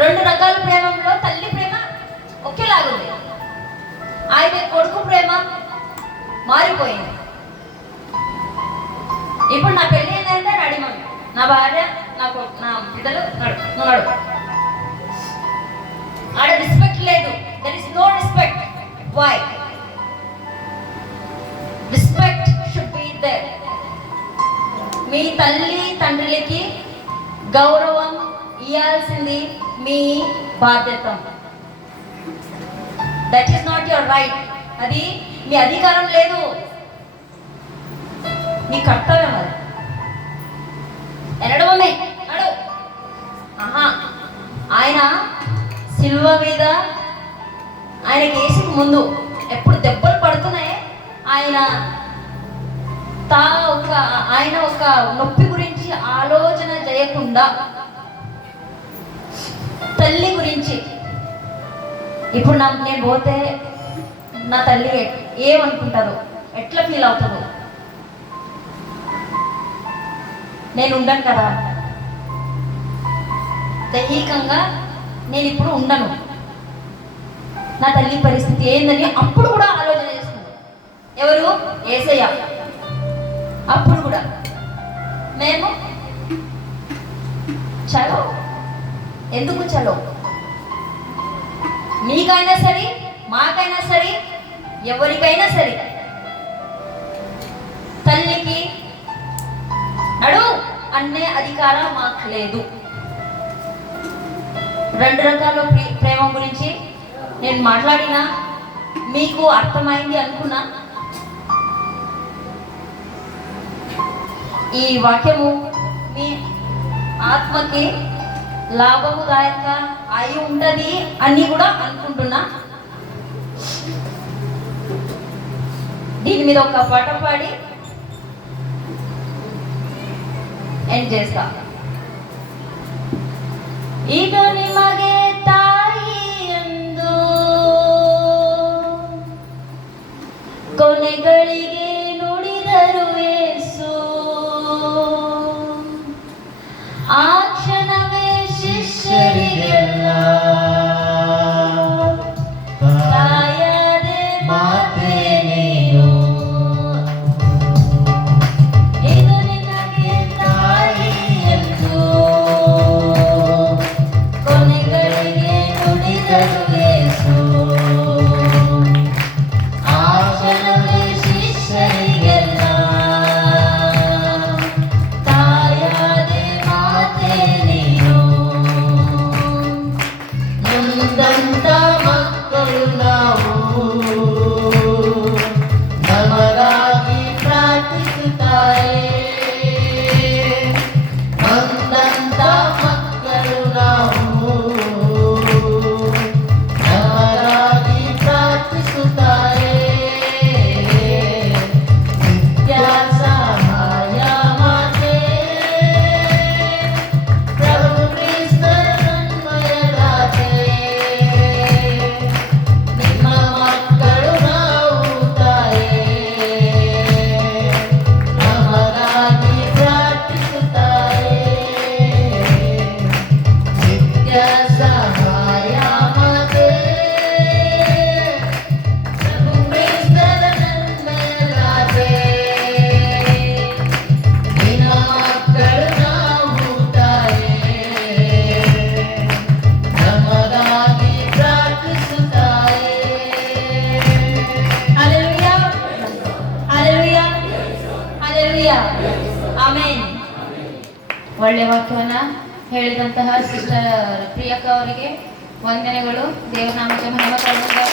రెండు రకాల ప్రేమలో తల్లి ప్రేమ ఒకేలాగుంది, అయితే కొడుకు ప్రేమ మారిపోయింది. ఇప్పుడు నా పెళ్ళి ఏంటంటే రెడీ మమ్మీ, నా భార్య, నా బిడ్డలు నడు ఆడ రెస్పెక్ట్ లేదు. There is no respect. Why? Respect should be there. మీ తల్లి తండ్రులకి గౌరవం ఇవ్వాల్సింది మీ బాధ్యత. That is not your right. అది మీ అధికారం లేదు, మీ కర్తవ్యం. అది ఎనడమే నడు. ఆయన సిల్వ మీద ఆయన కేసుకు ముందు ఎప్పుడు దెబ్బలు పడుతున్నాయి, ఆయన ఒక నొప్పి గురించి ఆలోచన చేయకుండా తల్లి గురించి, ఇప్పుడు నేను పోతే నా తల్లి ఏమనుకుంటారు, ఎట్లా ఫీల్ అవుతుందో, నేను ఉండను కదా, దైహికంగా నేను ఇప్పుడు ఉండను, నా తల్లి పరిస్థితి ఏందని అప్పుడు కూడా ఆలోచన చేస్తుంది. ఎవరు? యేసయ్య. అప్పుడు కూడా మేము చలో, ఎందుకు చలో, మీకైనా సరే మాకైనా సరే ఎవరికైనా సరే తల్లికి నడు అనే అధికారం మాకు లేదు. రెండు రకాల ప్రేమ గురించి నేను మాట్లాడినా మీకు అర్థమైంది అనుకున్నా. ఈ వాక్యము మీ ఆత్మకి లాభముదాయక అయి ఉంటది అని కూడా అనుకుంటున్నా. దీని మీద ఒక పాట పాడి ఎండ్ చేస్తా. ಈಗ ನಿಮಗೆ ತಾಯಿ ಎಂದು ಕೊನೆಗಳಿಗೆ ನುಡಿದರು ಯೇಸು, ಆ ಕ್ಷಣವೇ ಶಿಷ್ಯರಿಗೆಲ್ಲ ತಾಯದೆ ಮಾತೆ ನೀನು. ಇದು ನಿನಗೆ ತಾಯಿ ಎಂದು ಆಮೇನ್. ಒಳ್ಳೆ ವಾಕ್ಯವನ್ನ ಹೇಳಿದಂತಹ ಸಿಸ್ಟರ್ ಪ್ರಿಯಕ್ಕ ಅವರಿಗೆ ವಂದನೆಗಳು. ದೇವರ ನಾಮಕ್ಕೆ ಮಹಿಮೆ ಕಲಿಸುತ್ತಾ